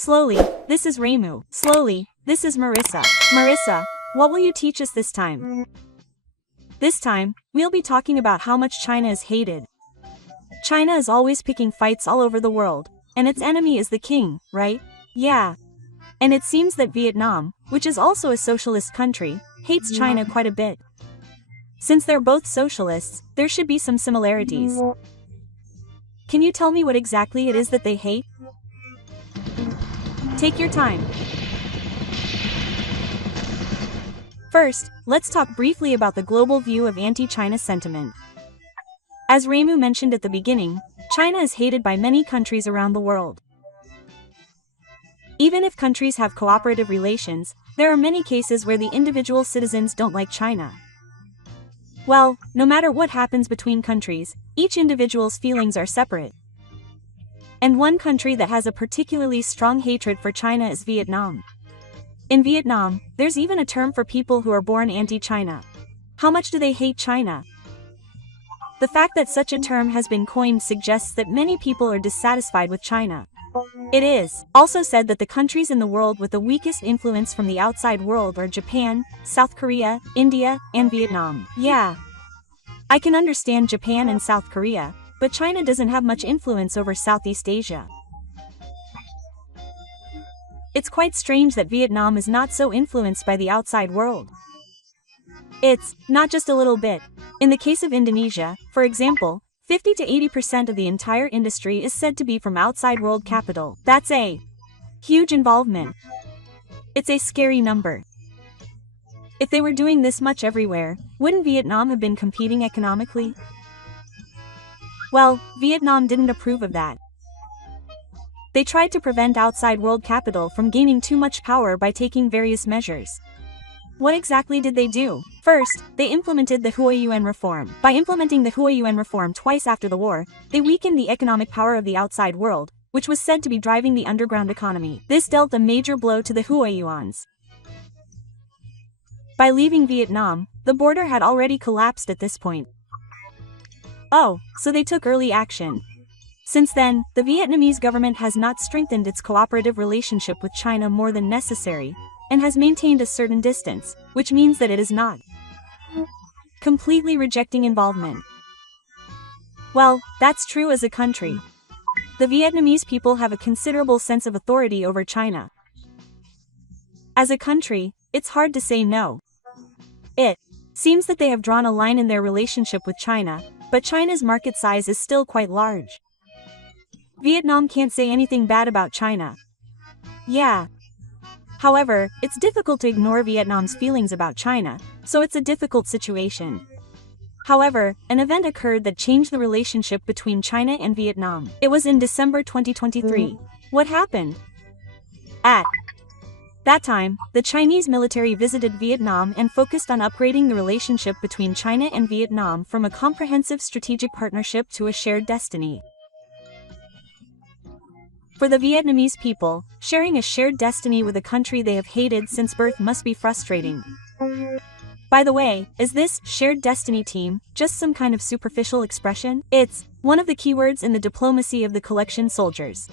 Slowly, this is Reimu. Slowly, this is Marissa. Marissa, what will you teach us this time? This time, we'll be talking about how much China is hated. China is always picking fights all over the world, and its enemy is the king, right? Yeah. And it seems that Vietnam, which is also a socialist country, hates China quite a bit. Since they're both socialists, there should be some similarities. Can you tell me what exactly it is that they hate? Take your time. First, let's talk briefly about the global view of anti-China sentiment. As Reimu mentioned at the beginning, China is hated by many countries around the world. Even if countries have cooperative relations, there are many cases where the individual citizens don't like China. Well, no matter what happens between countries, each individual's feelings are separate. And one country that has a particularly strong hatred for China is Vietnam. In Vietnam, there's even a term for people who are born anti-China. How much do they hate China? The fact that such a term has been coined suggests that many people are dissatisfied with China. It is also said that the countries in the world with the weakest influence from the outside world are Japan, South Korea, India, and Vietnam. Yeah. I can understand Japan and South Korea, but China doesn't have much influence over Southeast Asia. It's quite strange that Vietnam is not so influenced by the outside world. It's not just a little bit. In the case of Indonesia, for example, 50 to 80% of the entire industry is said to be from outside world capital. That's a huge involvement. It's a scary number. If they were doing this much everywhere, wouldn't Vietnam have been competing economically? Well, Vietnam didn't approve of that. They tried to prevent outside world capital from gaining too much power by taking various measures. What exactly did they do? First, they implemented the Huayuan reform. By implementing the Huayuan reform twice after the war, they weakened the economic power of the outside world, which was said to be driving the underground economy. This dealt a major blow to the Huayuans. By leaving Vietnam, the border had already collapsed at this point. Oh, so they took early action. Since then, the Vietnamese government has not strengthened its cooperative relationship with China more than necessary, and has maintained a certain distance, which means that it is not completely rejecting involvement. Well, that's true as a country. The Vietnamese people have a considerable sense of authority over China. As a country, it's hard to say no. It seems that they have drawn a line in their relationship with China, but China's market size is still quite large. Vietnam can't say anything bad about China. Yeah. However, it's difficult to ignore Vietnam's feelings about China, so it's a difficult situation. However, an event occurred that changed the relationship between China and Vietnam. It was in December 2023. What happened? At that time, the Chinese military visited Vietnam and focused on upgrading the relationship between China and Vietnam from a comprehensive strategic partnership to a shared destiny. For the Vietnamese people, sharing a shared destiny with a country they have hated since birth must be frustrating. By the way, is this shared destiny team just some kind of superficial expression? It's one of the keywords in the diplomacy of the collection soldiers.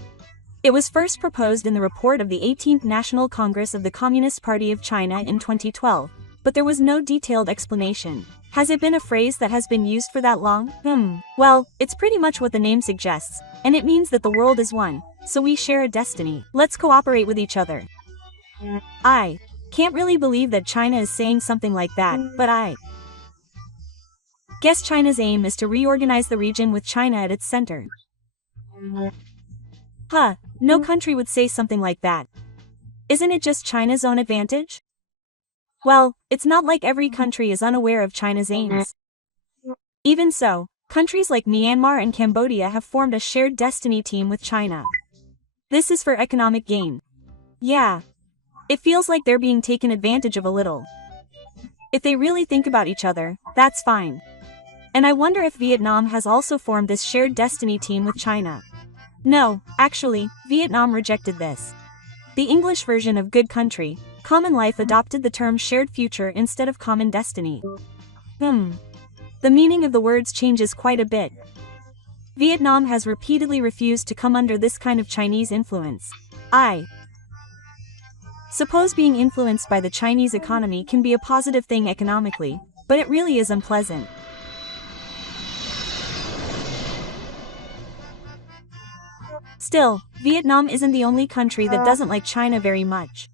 It was first proposed in the report of the 18th National Congress of the Communist Party of China in 2012, but there was no detailed explanation. Has it been a phrase that has been used for that long? Well, it's pretty much what the name suggests, and it means that the world is one, so we share a destiny. Let's cooperate with each other. I can't really believe that China is saying something like that, but I guess China's aim is to reorganize the region with China at its center. No country would say something like that. Isn't it just China's own advantage? Well, it's not like every country is unaware of China's aims. Even so, countries like Myanmar and Cambodia have formed a shared destiny team with China. This is for economic gain. Yeah. It feels like they're being taken advantage of a little. If they really think about each other, that's fine. And I wonder if Vietnam has also formed this shared destiny team with China. No, actually, Vietnam rejected this. The English version of good country, Common Life adopted the term shared future instead of common destiny. The meaning of the words changes quite a bit. Vietnam has repeatedly refused to come under this kind of Chinese influence. I Suppose being influenced by the Chinese economy can be a positive thing economically, but it really is unpleasant. Still, Vietnam isn't the only country that doesn't like China very much.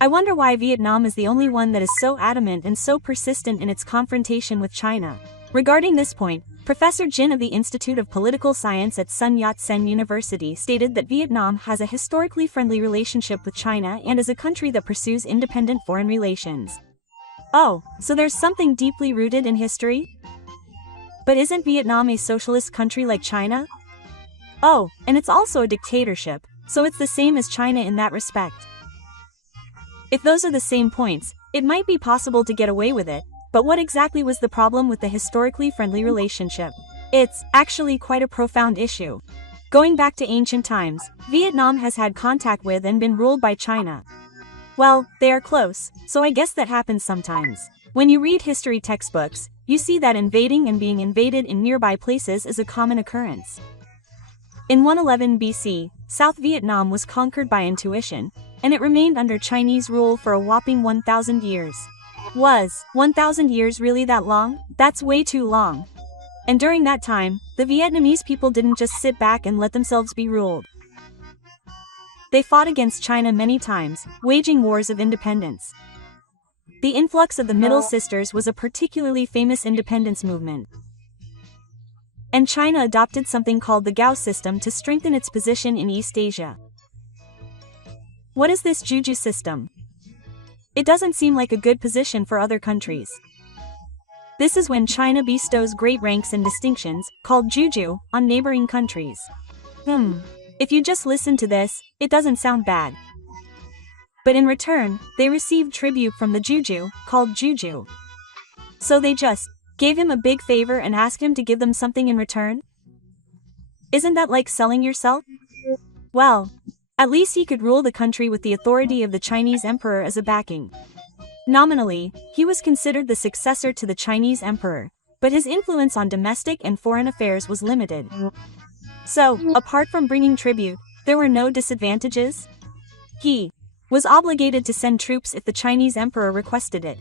I wonder why Vietnam is the only one that is so adamant and so persistent in its confrontation with China. Regarding this point, Professor Jin of the Institute of Political Science at Sun Yat-sen University stated that Vietnam has a historically friendly relationship with China and is a country that pursues independent foreign relations. Oh, so there's something deeply rooted in history? But isn't Vietnam a socialist country like China? Oh, and it's also a dictatorship, so it's the same as China in that respect. If those are the same points, it might be possible to get away with it. But what exactly was the problem with the historically friendly relationship? It's actually quite a profound issue. Going back to ancient times, Vietnam has had contact with and been ruled by China. Well, they are close, so I guess that happens sometimes. When you read history textbooks, you see that invading and being invaded in nearby places is a common occurrence. In 111 BC, South Vietnam was conquered by intuition, and it remained under Chinese rule for a whopping 1,000 years. Was 1,000 years really that long? That's way too long. And during that time, the Vietnamese people didn't just sit back and let themselves be ruled. They fought against China many times, waging wars of independence. The influx of the Middle Sisters was a particularly famous independence movement. And China adopted something called the Gao system to strengthen its position in East Asia. What is this Juju system? It doesn't seem like a good position for other countries. This is when China bestows great ranks and distinctions, called Juju, on neighboring countries. If you just listen to this, it doesn't sound bad. But in return, they received tribute from the Juju, called Juju. So they just gave him a big favor and asked him to give them something in return? Isn't that like selling yourself? Well, at least he could rule the country with the authority of the Chinese emperor as a backing. Nominally, he was considered the successor to the Chinese emperor, but his influence on domestic and foreign affairs was limited. So, apart from bringing tribute, there were no disadvantages? He was obligated to send troops if the Chinese emperor requested it.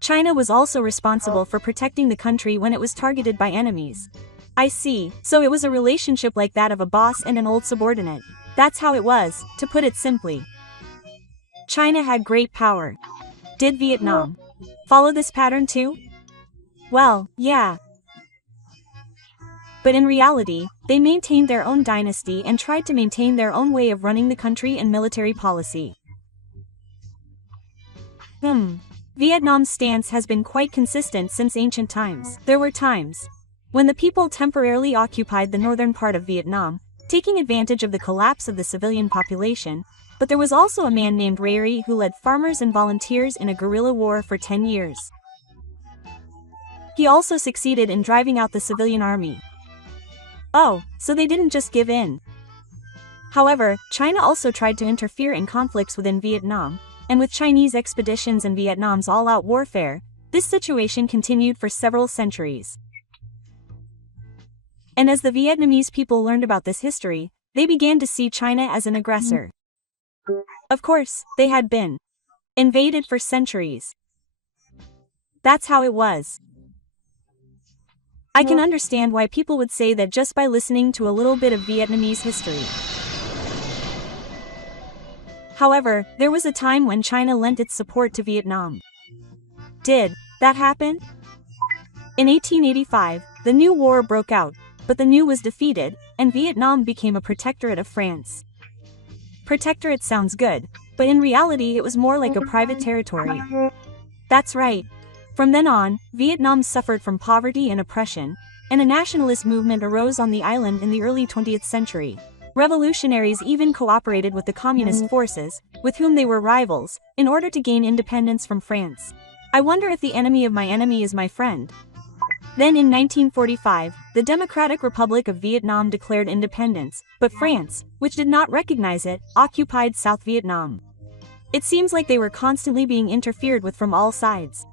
China was also responsible for protecting the country when it was targeted by enemies. I see, so it was a relationship like that of a boss and an old subordinate. That's how it was, to put it simply. China had great power. Did Vietnam follow this pattern too? Well, yeah. But in reality, they maintained their own dynasty and tried to maintain their own way of running the country and military policy. Vietnam's stance has been quite consistent since ancient times. There were times when the people temporarily occupied the northern part of Vietnam, taking advantage of the collapse of the civilian population, but there was also a man named Rary who led farmers and volunteers in a guerrilla war for 10 years. He also succeeded in driving out the civilian army. Oh, so they didn't just give in. However, China also tried to interfere in conflicts within Vietnam, and with Chinese expeditions and Vietnam's all-out warfare, this situation continued for several centuries. And as the Vietnamese people learned about this history, they began to see China as an aggressor. Of course, they had been invaded for centuries. That's how it was. I can understand why people would say that just by listening to a little bit of Vietnamese history. However, there was a time when China lent its support to Vietnam. Did that happen? In 1885, the new war broke out, but the new was defeated, and Vietnam became a protectorate of France. Protectorate sounds good, but in reality it was more like a private territory. That's right. From then on, Vietnam suffered from poverty and oppression, and a nationalist movement arose on the island in the early 20th century. Revolutionaries even cooperated with the communist forces, with whom they were rivals, in order to gain independence from France. I wonder if the enemy of my enemy is my friend. Then in 1945, the Democratic Republic of Vietnam declared independence, but France, which did not recognize it, occupied South Vietnam. It seems like they were constantly being interfered with from all sides.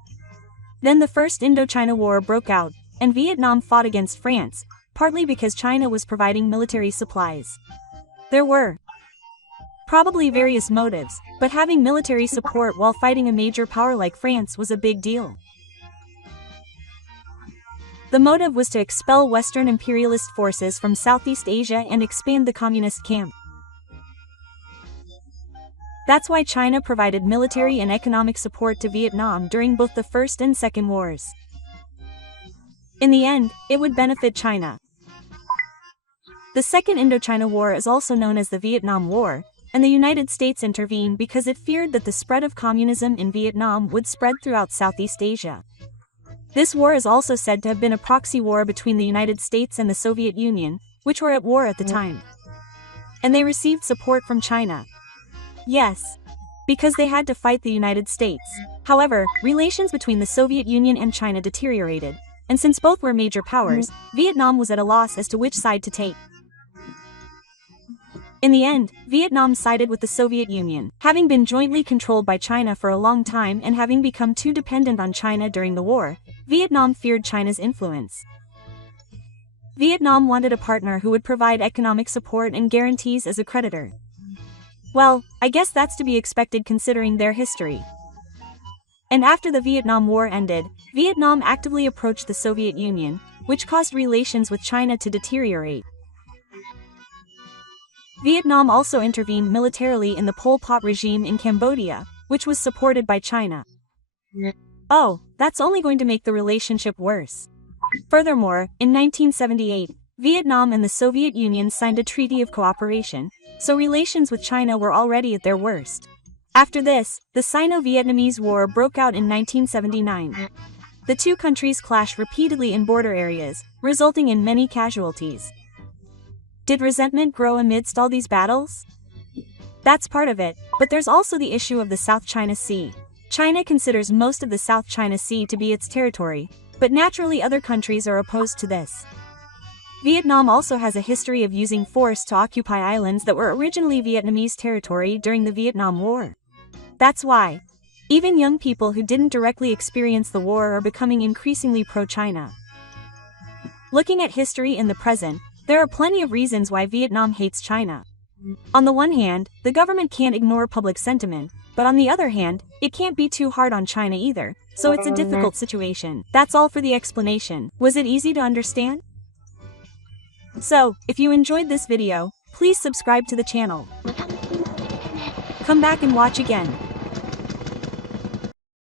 Then the First Indochina War broke out, and Vietnam fought against France, partly because China was providing military supplies. There were Probably various motives, but having military support while fighting a major power like France was a big deal. The motive was to expel Western imperialist forces from Southeast Asia and expand the communist camp. That's why China provided military and economic support to Vietnam during both the First and Second Wars. In the end, it would benefit China. The Second Indochina War is also known as the Vietnam War, and the United States intervened because it feared that the spread of communism in Vietnam would spread throughout Southeast Asia. This war is also said to have been a proxy war between the United States and the Soviet Union, which were at war at the time. And they received support from China. Yes, because they had to fight the United States. However, relations between the Soviet Union and China deteriorated, and since both were major powers, Vietnam was at a loss as to which side to take. In the end, Vietnam sided with the Soviet Union, having been jointly controlled by China for a long time and having become too dependent on China during the war. Vietnam feared China's influence. Vietnam wanted a partner who would provide economic support and guarantees as a creditor. Well, I guess that's to be expected considering their history. And after the Vietnam War ended, Vietnam actively approached the Soviet Union, which caused relations with China to deteriorate. Vietnam also intervened militarily in the Pol Pot regime in Cambodia, which was supported by China. Oh, that's only going to make the relationship worse. Furthermore, in 1978, Vietnam and the Soviet Union signed a treaty of cooperation, so relations with China were already at their worst. After this, the Sino-Vietnamese War broke out in 1979. The two countries clashed repeatedly in border areas, resulting in many casualties. Did resentment grow amidst all these battles? That's part of it, but there's also the issue of the South China Sea. China considers most of the South China Sea to be its territory, but naturally other countries are opposed to this. Vietnam also has a history of using force to occupy islands that were originally Vietnamese territory during the Vietnam War. That's why even young people who didn't directly experience the war are becoming increasingly pro-China. Looking at history in the present, there are plenty of reasons why Vietnam hates China. On the one hand, the government can't ignore public sentiment, but on the other hand, it can't be too hard on China either, so it's a difficult situation. That's all for the explanation. Was it easy to understand? So, if you enjoyed this video, please subscribe to the channel. Come back and watch again.